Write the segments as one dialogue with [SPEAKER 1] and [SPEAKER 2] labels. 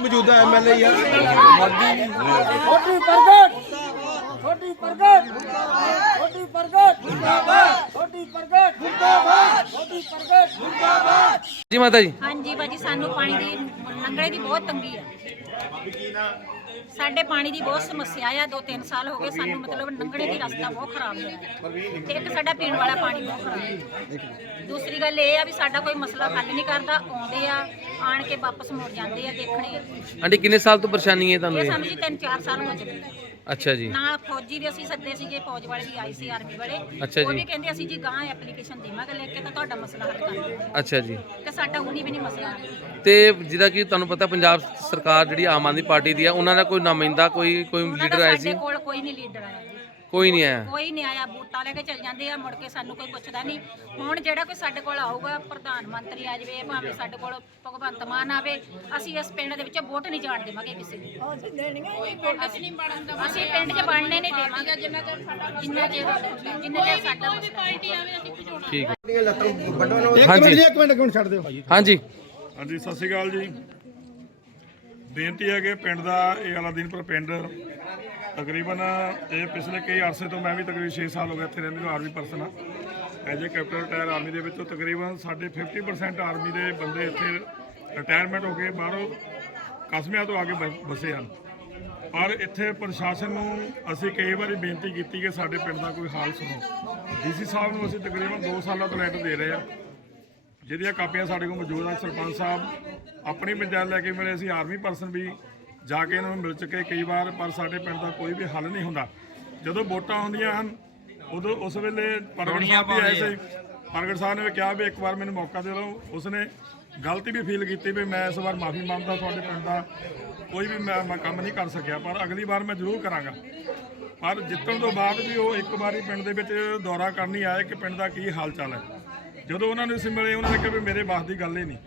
[SPEAKER 1] ਮੌਜੂਦਾ ਐਮਐਲਏ ਆ
[SPEAKER 2] ਛੋਟੀ ਪ੍ਰਗਟ ਛੋਟੀ ਪ੍ਰਗਟ ਛੋਟੀ ਪ੍ਰਗਟ ਜਿੰਦਾਬਾਦ ਛੋਟੀ ਪ੍ਰਗਟ ਜਿੰਦਾਬਾਦ ਛੋਟੀ ਪ੍ਰਗਟ ਜਿੰਦਾਬਾਦ
[SPEAKER 3] ਜੀ ਮਾਤਾ ਜੀ।
[SPEAKER 4] ਹਾਂਜੀ ਭਾਜੀ ਸਾਨੂੰ ਪਾਣੀ ਦੀ ਲੰਗੜੇ ਦੀ ਬਹੁਤ ਤੰਗੀ ਆ। ਸਾਡੇ ਪਾਣੀ ਦੀ ਬਹੁਤ ਸਮੱਸਿਆ ਆ ਦੋ ਤਿੰਨ ਸਾਲ ਹੋ ਗਏ ਸਾਨੂੰ ਮਤਲਬ ਲੰਗੜੇ ਦੀ ਰਸਤਾ ਬਹੁਤ ਖਰਾਬ ਹੈ ਤੇ ਇੱਕ ਸਾਡਾ ਪੀਣ ਵਾਲਾ ਪਾਣੀ ਬਹੁਤ ਖਰਾਬ ਹੈ ਦੂਸਰੀ ਗੱਲ ਇਹ ਆ ਵੀ ਸਾਡਾ ਕੋਈ ਮਸਲਾ ਹੱਲ ਨਹੀਂ ਕਰਦਾ ਆਉਂਦੇ ਆ ਆਣ ਕੇ ਵਾਪਸ ਮੁੜ ਜਾਂਦੇ ਆ ਦੇਖਣੇ
[SPEAKER 3] ਆਂਟੀ ਕਿੰਨੇ ਸਾਲ ਤੋਂ ਪਰੇਸ਼ਾਨੀ ਹੈ ਤੁਹਾਨੂੰ
[SPEAKER 4] ਇਹ ਜੀ ਤਿੰਨ ਚਾਰ ਸਾਲ ਹੋ ਚੁੱਕੇ।
[SPEAKER 3] ਅੱਛਾ ਜੀ।
[SPEAKER 4] ਨਾ ਫੌਜੀ ਵੀ ਅਸੀਂ ਸੱਦੇ ਸੀਗੇ ਫੌਜ ਵਾਲੇ ਵੀ ਆਏ ਸੀ ਆਰਮੀ ਵਾਲੇ।
[SPEAKER 3] ਅੱਛਾ
[SPEAKER 4] ਉਹ
[SPEAKER 3] ਜੀ।
[SPEAKER 4] ਵੀ ਕਹਿੰਦੇ ਅਸੀਂ ਜੀ ਗਾਂ ਐਪਲੀਕੇਸ਼ਨ ਦੇਵਾਂਗੇ ਲਿਖ ਕੇ ਤਾਂ ਤੁਹਾਡਾ ਮਸਲਾ ਹੱਲ ਕਰ ਦਿਆਂਗੇ
[SPEAKER 3] ਅੱਛਾ ਜੀ।
[SPEAKER 4] ਤੇ ਸਾਡਾ ਉਹਨੀ ਵੀ ਨਹੀਂ ਮਸਲਾ
[SPEAKER 3] ਤੇ ਜਿਹਦਾ ਕਿ ਤੁਹਾਨੂੰ ਪਤਾ ਪੰਜਾਬ ਸਰਕਾਰ ਜਿਹੜੀ ਆਮ ਆਦਮੀ ਪਾਰਟੀ ਦੀ ਆ ਉਹਨਾਂ ਦਾ ਕੋਈ ਨੁਮਾਇੰਦਾ ਕੋਈ ਕੋਈ
[SPEAKER 4] ਉਹਨਾਂ
[SPEAKER 3] ਲੀਡਰ
[SPEAKER 4] ਦਾ
[SPEAKER 3] ਆਇਆ
[SPEAKER 4] ਸਾਡੇ
[SPEAKER 3] ਸੀ?
[SPEAKER 4] ਕੋਲ ਕੋਈ ਨਹੀਂ ਲੀਡਰ ਆਇਆ ਜੀ।
[SPEAKER 3] ਕੋਈ ਨਹੀਂ ਆਇਆ।
[SPEAKER 4] ਕੋਈ ਨਹੀਂ ਆਇਆ ਬੂਟਾ ਲੈ ਕੇ ਚਲ ਜਾਂਦੇ ਆ ਮੁੜ ਕੇ ਸਾਨੂੰ ਕੋਈ ਪੁੱਛਦਾ ਨਹੀਂ। ਹੁਣ ਜਿਹੜਾ ਕੋਈ ਸਾਡੇ ਕੋਲ ਆਊਗਾ ਪ੍ਰਧਾਨ ਮੰਤਰੀ ਆ ਜਾਵੇ ਭਾਵੇਂ ਸਾਡੇ ਕੋਲ ਭਗਵੰਤ ਮਾਨ ਆਵੇ ਅਸੀਂ ਇਸ ਪਿੰਡ ਦੇ ਵਿੱਚੋਂ ਵੋਟ ਨਹੀਂ ਜਾਣ ਦੇਵਾਂਗੇ ਕਿਸੇ ਨੂੰ। ਅਸੀਂ ਪਿੰਡ 'ਚ ਬਣਨੇ ਨਹੀਂ ਦੇਵਾਂਗੇ। ਜਿੰਨਾ ਚਿਰ ਸਾਡਾ ਜਿੰਨਾ ਚਿਰ ਜਿੰਨਾ ਚਿਰ ਸਾਡਾ ਪਾਰਟੀ ਆਵੇ ਅਸੀਂ ਭਜਾਉਣਾ
[SPEAKER 3] ਠੀਕ ਹੈ। ਹਾਂਜੀ।
[SPEAKER 2] ਇੱਕ ਮਿੰਟ ਕਿਉਂ ਛੱਡ ਦਿਓ।
[SPEAKER 3] ਹਾਂਜੀ।
[SPEAKER 5] ਹਾਂਜੀ ਸਤਿ ਸ਼੍ਰੀ ਅਕਾਲ ਜੀ। ਬੇਨਤੀ ਹੈ ਕਿ ਪਿੰਡ ਦਾ ਇਹ ਵਾਲਾ ਦਿਨ ਪਰ ਪਿੰਡ ਤਕਰੀਬਨ ਇਹ ਪਿਛਲੇ ਕਈ ਅਰਸੇ ਤੋਂ ਮੈਂ ਵੀ ਤਕਰੀਬਨ 6 ਸਾਲ ਹੋ ਗਏ ਇੱਥੇ ਰਹਿੰਦੇ ਨੂੰ ਆਰਮੀ ਪਰਸਨ ਆ as a captain retire army ਦੇ ਵਿੱਚੋਂ ਤਕਰੀਬਨ ਸਾਡੇ 50% ਆਰਮੀ ਦੇ ਬੰਦੇ ਇੱਥੇ ਰਿਟਾਇਰਮੈਂਟ ਹੋ ਕੇ ਬਾਹਰੋਂ ਕਸਬਿਆਂ ਤੋਂ ਆ ਕੇ ਬ- ਵਸੇ ਹਨ। ਪਰ ਇੱਥੇ ਪ੍ਰਸ਼ਾਸਨ ਨੂੰ ਅਸੀਂ ਕਈ ਵਾਰੀ ਬੇਨਤੀ ਕੀਤੀ ਕਿ ਸਾਡੇ ਪਿੰਡ ਦਾ ਕੋਈ ਹਾਲ ਸੁਣੋ। ਡੀਸੀ ਸਾਹਿਬ ਨੂੰ ਅਸੀਂ ਤਕਰੀਬਨ 2 ਸਾਲਾਂ ਤੋਂ ਲੈਟਰ ਦੇ ਰਹੇ ਹਾਂ। ਜਿਹਦੀਆਂ ਕਾਪੀਆਂ ਸਾਡੇ ਕੋਲ ਮੌਜੂਦ ਆ ਸਰਪੰਚ ਸਾਹਿਬ, ਆਪਣੀ ਪੰਚਾਇਤ ਲੈ ਕੇ ਮਿਲੇ ਅਸੀਂ ਆਰਮੀ ਪਰਸਨ ਵੀ ਜਾ ਕੇ ਇਹਨਾਂ ਨੂੰ ਮਿਲ ਚੁੱਕੇ ਕਈ ਵਾਰ ਪਰ ਸਾਡੇ ਪਿੰਡ ਦਾ ਕੋਈ ਵੀ ਹੱਲ ਨਹੀਂ ਹੁੰਦਾ। ਜਦੋਂ ਵੋਟਾਂ ਹੁੰਦੀਆਂ ਹਨ ਉਦੋਂ ਉਸ ਵੇਲੇ ਪ੍ਰਗਟ ਸਾਹਿਬ ਵੀ ਆਏ ਸੀ। ਪ੍ਰਗਟ ਸਾਹਿਬ ਨੇ ਕਿਹਾ ਵੀ ਇੱਕ ਵਾਰ ਮੈਨੂੰ ਮੌਕਾ ਦੇ ਦਿਓ। ਉਸਨੇ ਗਲਤੀ ਵੀ ਫੀਲ ਕੀਤੀ ਵੀ ਮੈਂ ਇਸ ਵਾਰ ਮਾਫੀ ਮੰਗਦਾ ਤੁਹਾਡੇ ਪਿੰਡ ਦਾ। ਕੋਈ ਵੀ ਮੈਂ ਕੰਮ ਨਹੀਂ ਕਰ ਸਕਿਆ ਪਰ ਅਗਲੀ ਵਾਰ ਮੈਂ ਜ਼ਰੂਰ ਕਰਾਂਗਾ। ਪਰ ਜਿੱਤਣ ਤੋਂ ਬਾਅਦ ਵੀ ਉਹ ਇੱਕ ਵਾਰੀ ਪਿੰਡ ਦੇ ਵਿੱਚ ਦੌਰਾ ਕਰਨ ਹੀ ਆਏ ਕਿ ਪਿੰਡ ਦਾ ਕੀ ਹਾਲ ਚਾਲ ਹੈ। ਜਦੋਂ ਉਹਨਾਂ ਨੂੰ ਅਸੀਂ ਮਿਲੇ ਉਹਨਾਂ ਨੇ ਕਿਹਾ ਵੀ ਮੇਰੇ ਵਾਸ ਦੀ ਗੱਲ ਹੀ ਨਹੀਂ।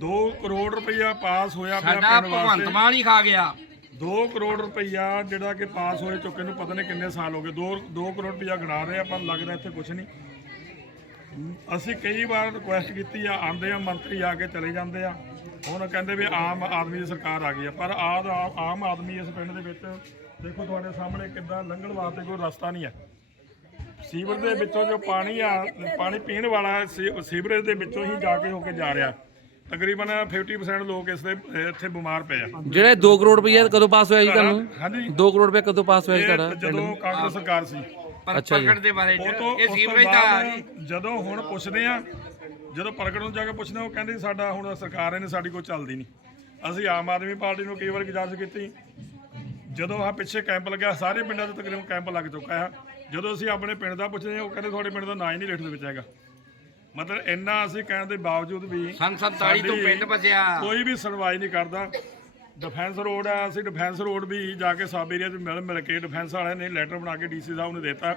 [SPEAKER 5] 2 ਕਰੋੜ ਰੁਪਈਆ ਪਾਸ ਹੋਇਆ ਪਿਆ
[SPEAKER 6] ਸਾਡਾ
[SPEAKER 5] ਪਿੰਡ
[SPEAKER 6] ਭਗਵੰਤ
[SPEAKER 5] ਵਾਸਤੇ
[SPEAKER 6] ਮਾਨ ਹੀ ਖਾ ਗਿਆ।
[SPEAKER 5] 2 ਕਰੋੜ ਰੁਪਈਆ ਜਿਹੜਾ ਕਿ ਪਾਸ ਹੋਏ ਚੁੱਕੇ ਨੂੰ ਪਤਾ ਨਹੀਂ ਕਿੰਨੇ ਸਾਲ ਹੋ ਗਏ। 2 2 ਕਰੋੜ ਰੁਪਈਆ ਗਣਾ ਰਹੇ ਆ ਪਰ ਲੱਗਦਾ ਇੱਥੇ ਕੁਝ ਨਹੀਂ। ਅਸੀਂ ਕਈ ਵਾਰ ਰਿਕੁਐਸਟ ਕੀਤੀ ਆ ਆਂਦੇ ਆ ਮੰਤਰੀ ਆ ਕੇ ਚਲੇ ਜਾਂਦੇ ਆ। ਹੁਣ ਕਹਿੰਦੇ ਵੀ ਆਮ ਆਦਮੀ ਦੀ ਸਰਕਾਰ ਆ ਗਈ ਆ। ਪਰ ਆਦ ਆਮ ਆਦਮੀ ਇਸ ਪਿੰਡ ਦੇ ਵਿੱਚ ਦੇਖੋ ਤੁਹਾਡੇ ਸਾਹਮਣੇ ਕਿੱਦਾਂ ਲੰਘਣ ਵਾਸਤੇ ਕੋਈ ਰਸਤਾ ਨਹੀਂ ਹੈ ਸੀਵਰ ਦੇ ਵਿੱਚੋਂ ਜੋ ਪਾਣੀ ਆ ਪਾਣੀ ਪੀਣ ਵਾਲਾ ਸੀ- ਸੀਵਰੇਜ ਦੇ ਵਿੱਚੋਂ ਹੀ ਜਾ ਕੇ ਹੋ ਕੇ ਜਾ ਰਿਹਾ। ਤਕਰੀਬਨ 50% ਲੋਕ ਇਸ ਦੇ ਇੱਥੇ ਬਿਮਾਰ ਪਏ ਆ।
[SPEAKER 3] ਜਿਹੜਾ 2 ਕਰੋੜ ਰੁਪਈਆ ਕਦੋਂ ਪਾਸ ਹੋਇਆ ਜੀ ਤੁਹਾਨੂੰ?
[SPEAKER 5] ਹਾਂਜੀ।
[SPEAKER 3] 2 ਕਰੋੜ ਰੁਪਏ ਕਦੋਂ ਪਾਸ ਹੋਇਆ ਜੀ ਤੁਹਾਡਾ
[SPEAKER 5] ਜਦੋਂ ਕਾਂਗਰਸ ਸਰਕਾਰ ਸੀ।
[SPEAKER 3] ਅੱਛਾ ਜੀ।
[SPEAKER 6] ਪ੍ਰਗਟ ਦੇ ਬਾਰੇ ਇਹ ਸੀਵਰੇਜ ਦਾ
[SPEAKER 5] ਜਦੋਂ ਹੁਣ ਪੁੱਛਦੇ ਆ ਜਦੋਂ ਪ੍ਰਗਟ ਨੂੰ ਜਾ ਕੇ ਪੁੱਛਦੇ ਆ, ਉਹ ਕਹਿੰਦੇ ਸਾਡਾ ਹੁਣ ਸਰਕਾਰ ਇਹਨੇ ਸਾਡੀ ਕੋਈ ਚੱਲਦੀ ਨਹੀਂ। ਅਸੀਂ ਆਮ ਆਦਮੀ ਪਾਰਟੀ ਨੂੰ ਕਈ ਵਾਰ ਗੁਜ਼ਾਰਿਸ਼ ਕੀਤੀ। ਜਦੋਂ ਆ ਪਿੱਛੇ ਕੈਂਪ ਲੱਗਿਆ ਸਾਰੇ ਪਿੰਡਾਂ 'ਚ ਤਕਰੀਬਨ ਕੈਂਪ ਲੱਗ ਚੁੱਕਾ ਹੈ ਜਦੋਂ ਅਸੀਂ ਆਪਣੇ ਪਿੰਡ ਦਾ ਪੁੱਛਦੇ ਆ ਉਹ ਕਹਿੰਦੇ ਤੁਹਾਡੇ ਪਿੰਡ ਦਾ ਨਾਂ ਹੀ ਨਹੀਂ ਲਿਖਤ ਦੇ ਵਿੱਚ ਹੈਗਾ। ਮਤਲਬ ਇੰਨਾ ਅਸੀਂ ਕਹਿਣ ਦੇ ਬਾਵਜੂਦ ਵੀ
[SPEAKER 6] ਸੰਨ 47 ਤੋਂ
[SPEAKER 5] ਸਾਡੀ
[SPEAKER 6] ਪਿੰਡ ਬਸਿਆ।
[SPEAKER 5] ਕੋਈ ਵੀ ਸੁਣਵਾਈ ਨਹੀਂ ਕਰਦਾ। ਡਿਫੈਂਸ ਰੋਡ ਆ ਅਸੀਂ ਡਿਫੈਂਸ ਰੋਡ ਵੀ ਜਾ ਕੇ ਸਬ ਏਰੀਆ 'ਚ ਮਿਲ ਮਿਲ ਕੇ ਡਿਫੈਂਸ ਵਾਲਿਆਂ ਨੇ ਲੈਟਰ ਬਣਾ ਕੇ ਡੀਸੀ ਸਾਹਿਬ ਨੂੰ ਦਿੱਤਾ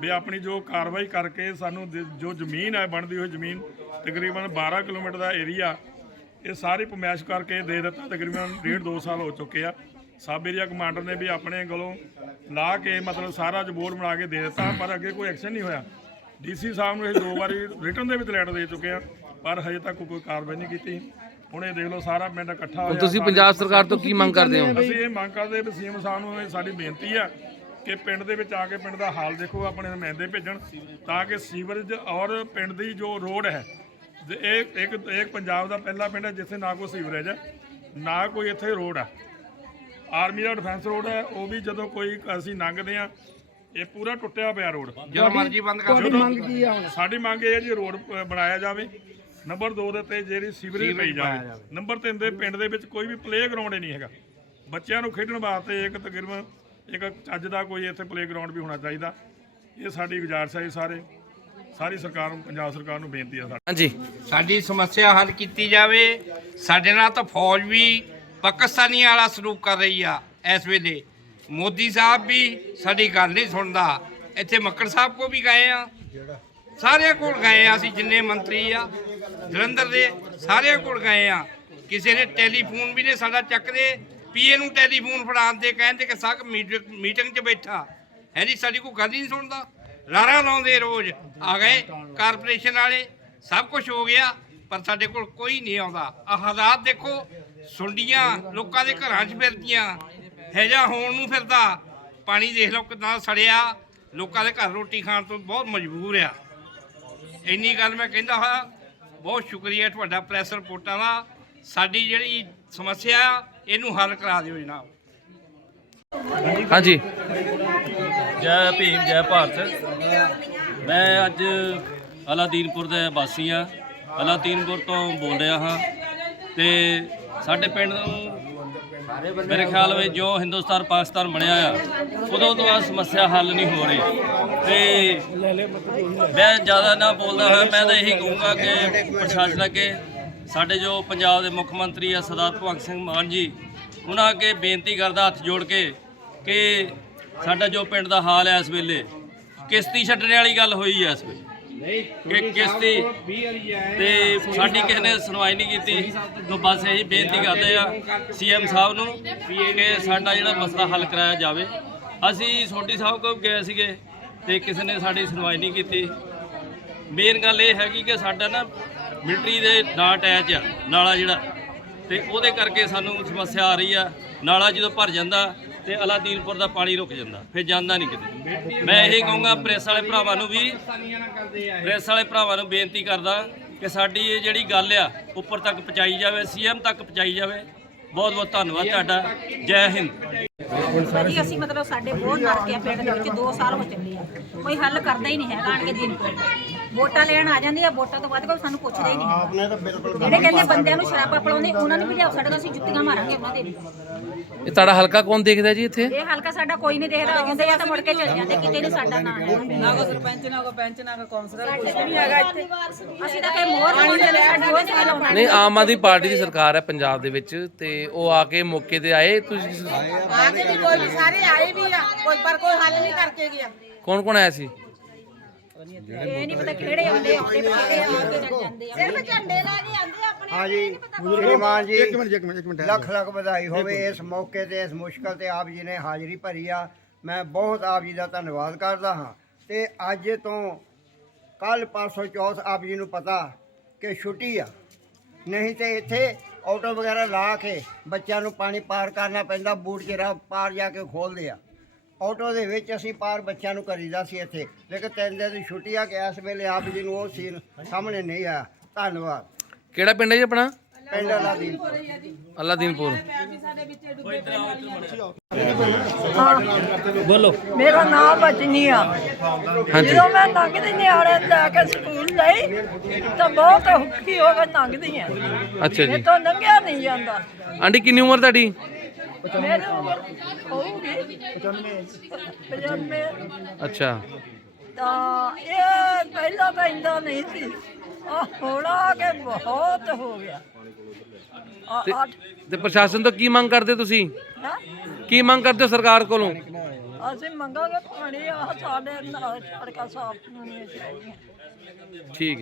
[SPEAKER 5] ਵੀ ਆਪਣੀ ਜੋ ਕਾਰਵਾਈ ਕਰਕੇ ਸਾਨੂੰ ਦ- ਜੋ ਜ਼ਮੀਨ ਹੈ ਬਣਦੀ ਹੋਈ ਜ਼ਮੀਨ ਤਕਰੀਬਨ 12 ਕਿਲੋਮੀਟਰ ਦਾ ਏਰੀਆ ਇਹ ਸਾਰੀ ਪਮੈਸ਼ ਕਰਕੇ ਦੇ ਦਿੱਤਾ। ਤਕਰੀਬਨ ਡੇਢ ਦੋ ਸਾਲ ਹੋ ਚੁੱਕੇ ਆ। ਸਬ ਏਰੀਆ ਕਮਾਂਡਰ ਨੇ ਵੀ ਆਪਣੇ ਕੋਲੋਂ ਲਾ ਕੇ ਮਤਲਬ ਸਾਰਾ ਜਬੋਰ ਬਣਾ ਕੇ ਦੇ ਦਿੱਤਾ ਪਰ ਅੱਗੇ ਕੋਈ ਐਕਸ਼ਨ ਨਹੀਂ ਹੋਇਆ। ਡੀਸੀ ਸਾਹਿਬ ਨੂੰ ਇਹ ਦੋ ਵਾਰੀ ਰਿਟਰਨ ਦੇ ਵਿੱਚ ਲੈਟਰ ਦੇ ਚੁੱਕੇ ਆ ਪਰ ਹਜੇ ਤੱਕ ਕੋਈ ਕਾਰਵਾਈ ਨਹੀਂ ਕੀਤੀ। ਹੁਣ ਇਹ ਦੇਖ ਲਓ ਸਾਰਾ ਪਿੰਡ ਇਕੱਠਾ ਹੋਇਆ
[SPEAKER 3] ਤੁਸੀਂ ਪੰਜਾਬ ਸਰਕਾਰ ਤੋਂ ਕੀ ਮੰਗ ਕਰਦੇ ਹੋ?
[SPEAKER 5] ਅਸੀਂ ਇਹ ਮੰਗ ਕਰਦੇ ਵੀ ਸੀਐਮ ਸਾਹਿਬ ਨੂੰ ਇਹ ਸਾਡੀ ਬੇਨਤੀ ਆ ਕਿ ਪਿੰਡ ਦੇ ਵਿੱਚ ਆ ਕੇ ਪਿੰਡ ਦਾ ਹਾਲ ਦੇਖੋ ਆਪਣੇ ਨੁਮਾਇੰਦੇ ਭੇਜਣ ਤਾਂ ਕਿ ਸੀਵਰੇਜ ਔਰ ਪਿੰਡ ਦੀ ਜੋ ਰੋਡ ਹੈ ਇਹ ਇੱਕ ਇੱਕ ਪੰਜਾਬ ਦਾ ਪਹਿਲਾ ਪਿੰਡ ਹੈ ਜਿੱਥੇ ਨਾ ਕੋਈ ਸੀਵਰੇਜ ਹੈ ਨਾ ਕੋਈ ਇੱਥੇ ਰੋਡ ਹੈ। ਆਰਮੀ ਦਾ ਡਿਫੈਂਸ ਰੋਡ ਹੈ ਉਹ ਵੀ ਜਦੋਂ ਕੋਈ ਅਸੀਂ ਲੰਘਦੇ ਆ ਇਹ ਪੂਰਾ ਟੁੱਟਿਆ ਪਿਆ ਰੋਡ।
[SPEAKER 6] ਜਦੋਂ ਮਰਜ਼ੀ ਬੰਦ ਕਰ
[SPEAKER 5] ਜਦੋਂ ਸਾਡੀ ਮੰਗ ਇਹ ਹੈ ਜੀ ਰੋਡ ਅ, ਬਣਾਇਆ ਜਾਵੇ। ਨੰਬਰ 2 ਦੇ ਉੱਤੇ ਜਿਹੜੀ ਸੀਵਰੇਜ ਪਈ ਜਾਵੇ। ਨੰਬਰ 3 ਦੇ ਪਿੰਡ ਦੇ ਵਿੱਚ ਕੋਈ ਵੀ ਪਲੇ ਗਰਾਊਂਡ ਨਹੀਂ ਹੈਗਾ। ਬੱਚਿਆਂ ਨੂੰ ਖੇਡਣ ਵਾਸਤੇ ਇੱਕ ਤਕਰੀਬਨ ਇੱਕ ਚੱਜ ਦਾ ਕੋਈ ਇੱਥੇ ਪਲੇ ਗਰਾਊਂਡ ਵੀ ਹੋਣਾ ਚਾਹੀਦਾ। ਇਹ ਸਾਡੀ ਗੁਜ਼ਾਰਿਸ਼ ਹੈ ਜੀ ਸਾਰੇ। ਸਾਰੀ ਸਰਕਾਰ ਨੂੰ ਪੰਜਾਬ ਸਰਕਾਰ ਨੂੰ ਬੇਨਤੀ ਹੈ ਸਾਡੀ।
[SPEAKER 3] ਹਾਂਜੀ।
[SPEAKER 6] ਸਾਡੀ ਸਮੱਸਿਆ ਹੱਲ ਕੀਤੀ ਜਾਵੇ। ਸਾਡੇ ਨਾਲ ਤਾਂ ਫੌਜ ਵੀ ਪਾਕਿਸਤਾਨੀ ਵਾਲਾ ਸਲੂਕ ਕਰ ਰਹੀ ਆ ਇਸ ਵੇਲੇ। ਮੋਦੀ ਸਾਹਿਬ ਵੀ ਸਾਡੀ ਗੱਲ ਨਹੀਂ ਸੁਣਦਾ। ਇੱਥੇ ਮੱਕੜ ਸਾਹਿਬ ਕੋ ਵੀ ਗਏ ਆ। ਸਾਰਿਆਂ ਕੋਲ ਗਏ ਆ ਅਸੀਂ, ਜਿੰਨੇ ਮੰਤਰੀ ਆ, ਜਲੰਧਰ ਦੇ ਸਾਰਿਆਂ ਕੋਲ ਗਏ ਆ। ਕਿਸੇ ਨੇ ਟੈਲੀਫੋਨ ਵੀ ਨੇ ਸਾਡਾ ਚੱਕਦੇ। ਪੀਏ ਨੂੰ ਟੈਲੀਫੋਨ ਫੜਾਉਣ ਦੇ ਕਹਿੰਦੇ ਕਿ ਸਾਕ ਮੀਟਿੰਗ 'ਚ ਬੈਠਾ। ਹੈ ਜੀ, ਸਾਡੀ ਕੋਈ ਗੱਲ ਹੀ ਨਹੀਂ ਸੁਣਦਾ। ਲਾਰਾ ਲਾਉਂਦੇ ਰੋਜ਼ ਆ ਗਏ ਕਾਰਪੋਰੇਸ਼ਨ ਵਾਲੇ। ਸਭ ਕੁਝ ਹੋ ਗਿਆ, ਪਰ ਸਾਡੇ ਕੋਲ ਕੋਈ ਨਹੀਂ ਆਉਂਦਾ। ਆ ਹਾਲਾਤ ਦੇਖੋ, ਸੁੰਡੀਆਂ ਲੋਕਾਂ ਦੇ ਘਰਾਂ 'ਚ ਫਿਰਦੀਆਂ। ਹੈਜਾ ਹੋਣ ਨੂੰ ਫਿਰਦਾ ਪਾਣੀ ਦੇਖ ਲਓ ਕਿੰਨਾ ਸੜਿਆ। ਲੋਕਾਂ ਦੇ ਘਰ ਰੋਟੀ ਖਾਣ ਤੋਂ ਬਹੁਤ ਮਜਬੂਰ ਆ। ਇੰਨੀ ਗੱਲ ਮੈਂ ਕਹਿੰਦਾ ਹਾਂ ਬਹੁਤ ਸ਼ੁਕਰੀਆ ਤੁਹਾਡਾ ਪ੍ਰੈਸ ਰਿਪੋਰਟਾਂ ਦਾ। ਸਾਡੀ ਜਿਹੜੀ ਸਮੱਸਿਆ ਆ, ਇਹਨੂੰ ਹੱਲ ਕਰਾ ਦਿਓ ਜਨਾਬ।
[SPEAKER 3] ਹਾਂਜੀ।
[SPEAKER 7] ਜੈ ਭੀਮ ਜੈ ਭਾਰਤ। ਮੈਂ ਅੱਜ ਅਲਾਦੀਨਪੁਰ ਦਾ ਵਾਸੀ ਹਾਂ ਅਲਾਦੀਨਪੁਰ ਤੋਂ ਬੋਲ ਰਿਹਾ ਹਾਂ ਤੇ ਸਾਡੇ ਪਿੰਡ ਨੂੰ ਮੇਰੇ ਖਿਆਲ ਵਿੱਚ ਜੋ ਹਿੰਦੁਸਤਾਨ ਪਾਕਿਸਤਾਨ ਬਣਿਆ ਆ, ਉਦੋਂ ਤੋਂ ਆ ਸਮੱਸਿਆ ਹੱਲ ਨਹੀਂ ਹੋ ਰਹੀ। ਤੇ ਮੈਂ ਜ਼ਿਆਦਾ ਨਾ ਬੋਲਦਾ ਹਾਂ ਮੈਂ ਤਾਂ ਇਹੀ ਕਹੂੰਗਾ ਕਿ ਪ੍ਰਸ਼ਾਸਨ ਅੱਗੇ, ਸਾਡੇ ਜੋ ਪੰਜਾਬ ਦੇ ਮੁੱਖ ਮੰਤਰੀ ਆ ਸਰਦਾਰ ਭਗਵੰਤ ਸਿੰਘ ਮਾਨ ਜੀ, ਉਹਨਾਂ ਅੱਗੇ ਬੇਨਤੀ ਕਰਦਾ ਹੱਥ ਜੋੜ ਕੇ ਕਿ ਸਾਡਾ ਜੋ ਪਿੰਡ ਦਾ ਹਾਲ ਹੈ ਇਸ ਵੇਲੇ, ਕਿਸ਼ਤੀ ਛੱਡਣ ਵਾਲੀ ਗੱਲ ਹੋਈ ਹੈ ਇਸ ਵੇਲੇ। ਕਿ ਕਿਸ਼ਤੀ ਤੇ ਸਾਡੀ ਕਿਸੇ ਨੇ ਸੁਣਵਾਈ ਨਹੀਂ ਕੀਤੀ। ਤੋਂ ਬਸ ਇਹੀ ਬੇਨਤੀ ਕਰਦੇ ਆ ਸੀਐਮ ਸਾਹਿਬ ਨੂੰ ਕਿ ਸਾਡਾ ਜਿਹੜਾ ਮਸਲਾ ਹੱਲ ਕਰਾਇਆ ਜਾਵੇ। ਅਸੀਂ ਸੋਢੀ ਸਾਹਿਬ ਕੋਲ ਗਏ ਸੀਗੇ ਤੇ ਕਿਸੇ ਨੇ ਸਾਡੀ ਸੁਣਵਾਈ ਨਹੀਂ ਕੀਤੀ। ਮੇਨ ਗੱਲ ਇਹ ਹੈਗੀ ਕਿ ਸਾਡਾ ਨਾ ਮਿਲਟਰੀ ਦੇ ਨਾਲ ਅਟੈਚ ਆ ਨਾਲਾ ਜਿਹੜਾ। ਤੇ ਉਹਦੇ ਕਰਕੇ ਸਾਨੂੰ ਸਮੱਸਿਆ ਆ ਰਹੀ ਆ। ਨਾਲਾ ਜਦੋਂ ਭਰ ਜਾਂਦਾ ਤੇ ਅਲਾਦੀਨਪੁਰ ਦਾ ਪਾਣੀ ਰੁਕ ਜਾਂਦਾ, ਫਿਰ ਜਾਂਦਾ ਨਹੀਂ ਕਿਤੇ। ਮੈਂ ਇਹ ਕਹੂੰਗਾ ਪ੍ਰੈਸ ਵਾਲੇ ਭਰਾਵਾਂ ਨੂੰ ਵੀ ਪ੍ਰੈਸ ਵਾਲੇ ਭਰਾਵਾਂ ਨੂੰ ਬੇਨਤੀ ਕਰਦਾ ਕਿ ਸਾਡੀ ਇਹ ਜਿਹੜੀ ਗੱਲ ਆ, ਉੱਪਰ ਤੱਕ ਪਹੁੰਚਾਈ ਜਾਵੇ, ਸੀਐਮ ਤੱਕ ਪਹੁੰਚਾਈ ਜਾਵੇ। ਬਹੁਤ ਬਹੁਤ ਧੰਨਵਾਦ ਤੁਹਾਡਾ। ਜੈ ਹਿੰਦ।
[SPEAKER 4] ਭਾਜੀ ਅਸੀਂ ਮਤਲਬ ਸਾਡੇ ਬਹੁਤ ਨਰਕੇ ਆ ਪਿੰਡ ਦੇ ਵਿੱਚ 2 ਸਾਲ ਹੋ ਚੱਲੇ ਆ। ਕੋਈ ਹੱਲ ਕਰਦਾ ਹੀ ਨਹੀਂ ਹੈਗਾ ਆਣ ਕੇ ਦਿਨ ਕੋਲ ਵੋਟਾਂ ਲੈਣ ਆ ਜਾਂਦੇ ਆ ਵੋਟਾਂ ਤੋਂ ਬਾਅਦ ਕੋਈ ਸਾਨੂੰ ਪੁੱਛਦਾ ਹੀ ਨਹੀਂ।
[SPEAKER 1] ਆਪਨੇ ਤਾਂ ਬਿਲਕੁਲ
[SPEAKER 4] ਜਿਹੜੇ ਕਹਿੰਦੇ ਬੰਦਿਆਂ ਨੂੰ ਸ਼ਰਾਬਾਂ ਪਿਲਾਉਂਦੇ ਉਹਨਾਂ ਨੂੰ ਵੀ ਲਿਆਓ ਸਾਡੇ ਕੋਲ ਅਸੀਂ ਜੁੱਤੀਆਂ ਮਾਰਾਂਗੇ ਉਹਨਾਂ ਦੇ। ਵੀ
[SPEAKER 3] ਇਹ ਤੁਹਾਡਾ ਹਲਕਾ ਕੌਣ ਦੇਖਦਾ ਜੀ ਇੱਥੇ?
[SPEAKER 4] ਇਹ ਹਲਕਾ ਸਾਡਾ ਕੋਈ ਨਹੀਂ ਦੇਖਦਾ ਆਉਂਦੇ ਆ ਤਾਂ ਮੁੜ ਕੇ ਚਲ ਜਾਂਦੇ ਕਿਤੇ ਨਹੀਂ ਸਾਡਾ ਨਾਂ
[SPEAKER 8] ਨਾ ਕੋ ਸਰਪੰਚ ਨਾ ਕੋ ਪੈਂਚ ਨਾ ਕੋ ਕੌਂਸਲਰ
[SPEAKER 4] ਕੁਝ ਨਹੀਂ ਹੈਗਾ ਇੱਥੇ। ਅਸੀਂ ਤਾਂ ਕਹੇ ਮੋਹਰ ਲਾਉਂਦੇ ਨੇ ਸਾਡੀ ਕੋਈ ਨਹੀਂ ਲਾਉਣਾ
[SPEAKER 3] ਨਹੀਂ ਆਮ ਆਦਮੀ ਪਾਰਟੀ ਦੀ ਸਰਕਾਰ ਹੈ ਪੰਜਾਬ ਦੇ ਵਿੱਚ ਤੇ ਉਹ ਆ ਕੇ ਮੌਕੇ ਤੇ ਆਏ ਤੁਸੀਂ
[SPEAKER 8] ਆਗੇ ਵੀ ਕੋਈ ਵੀ ਸਾਰੇ ਆਏ ਵੀ ਆ ਕੋਈ ਪਰ ਕੋਈ ਹੱਲ ਨਹੀਂ ਕਰਕੇ ਗਿਆ।
[SPEAKER 3] ਕੌਣ ਕੌਣ ਆਇਆ ਸੀ?
[SPEAKER 4] ਇਹ ਨਹੀਂ ਪਤਾ ਕਿਹੜੇ ਆਉਂਦੇ ਆਉਂਦੇ ਕਿਹੜੇ ਆ ਕੇ ਚੱਲ ਜਾਂਦੇ ਆ। ਸਿਰਫ ਝੰਡੇ ਲਾ ਕੇ ਆਉਂਦੇ ਆਪਣੇ
[SPEAKER 1] ਹਾਂਜੀ ਸ਼੍ਰੀਮਾਨ ਜੀ
[SPEAKER 2] ਇੱਕ ਮਿੰਟ ਇੱਕ ਮਿੰਟ ਇੱਕ ਮਿੰਟ।
[SPEAKER 1] ਲੱਖ ਲੱਖ ਵਧਾਈ ਹੋਵੇ ਇਸ ਮੌਕੇ ਤੇ ਇਸ ਮੁਸ਼ਕਲ ਤੇ ਆਪ ਜੀ ਨੇ ਹਾਜ਼ਰੀ ਭਰੀ ਆ। ਮੈਂ ਬਹੁਤ ਆਪ ਜੀ ਦਾ ਧੰਨਵਾਦ ਕਰਦਾ ਹਾਂ। ਤੇ ਅੱਜ ਤੋਂ ਕੱਲ ਪਰਸੋਂ ਚੌਥ ਆਪ ਜੀ ਨੂੰ ਪਤਾ ਕਿ ਛੁੱਟੀ ਆ। ਨਹੀਂ ਤੇ ਇੱਥੇ ਆਟੋ ਵਗੈਰਾ ਲਾ ਕੇ ਬੱਚਿਆਂ ਨੂੰ ਪਾਣੀ ਪਾਰ ਕਰਨਾ ਪੈਂਦਾ ਬੂਟ ਜਿਹੜਾ ਪਾਰ ਜਾ ਕੇ ਖੋਲਦੇ ਆ। ਆਟੋ ਦੇ ਵਿੱਚ ਅਸੀਂ ਪਾਰ ਬੱਚਿਆਂ ਨੂੰ ਕਰੀਦਾ ਸੀ ਇੱਥੇ। ਲੇਕਿਨ ਤਿੰਨ ਦਿਨ ਦੀ ਛੁੱਟੀ ਆ ਕਿ ਇਸ ਵੇਲੇ ਆਪ ਜੀ ਨੂੰ ਉਹ ਸੀਨ ਸਾਹਮਣੇ ਨਹੀਂ ਆਇਆ। ਧੰਨਵਾਦ।
[SPEAKER 3] ਕਿਹੜਾ ਪਿੰਡ ਹੈ ਜੀ ਆਪਣਾ?
[SPEAKER 1] ਪਿੰਡ ਦੀ
[SPEAKER 3] ਅਲਾਦੀਨਪੁਰ।
[SPEAKER 7] ਬੋਲੋ।
[SPEAKER 9] ਮੇਰਾ ਨਾਮ ਬਚਨੀ ਆ।
[SPEAKER 3] ਹਾਂਜੀ।
[SPEAKER 9] ਜਦੋਂ ਮੈਂ ਲੰਘਦੀ ਨਿਆਣੇ ਨੂੰ ਲੈ ਕੇ ਸਕੂਲ ਲਈ ਤਾਂ ਬਹੁਤ ਔਖੀ ਹੋ ਕੇ ਲੰਘਦੀ ਆ।
[SPEAKER 3] ਅੱਛਾ ਜੀ।
[SPEAKER 9] ਤੋਂ ਲੰਘਿਆ ਨਹੀਂ ਜਾਂਦਾ।
[SPEAKER 3] ਆਂਟੀ ਕਿੰਨੀ ਉਮਰ ਤੁਹਾਡੀ?
[SPEAKER 9] ਮੇਰੀ ਉਮਰ ਹੋਊਗੀ 95
[SPEAKER 3] ਅੱਛਾ।
[SPEAKER 9] ਤਾਂ ਇਹ ਪਹਿਲਾਂ ਤਾਂ ਇੰਦਾ ਨਹੀਂ ਸੀ। ਆ ਹੁਣ ਆ ਕੇ ਬਹੁਤ ਹੋ ਗਿਆ। ਆ
[SPEAKER 3] ਤੇ- ਪ੍ਰਸ਼ਾਸਨ ਤੋਂ ਕੀ ਮੰਗ ਕਰਦੇ ਤੁਸੀਂ?
[SPEAKER 9] ਹੈਂ?
[SPEAKER 3] ਕੀ ਮੰਗ ਕਰਦੇ ਹੋ ਸਰਕਾਰ ਕੋਲੋਂ?
[SPEAKER 9] ਅਸੀਂ ਮੰਗਾਂਗੇ ਪਾਣੀ ਆ ਸਾਡੇ ਨਾਲ ਸੜਕਾਂ ਸਾਫ਼ ਹੋਣੀਆਂ ਚਾਹੀਦੀਆਂ
[SPEAKER 3] ਠੀਕ ਹੈ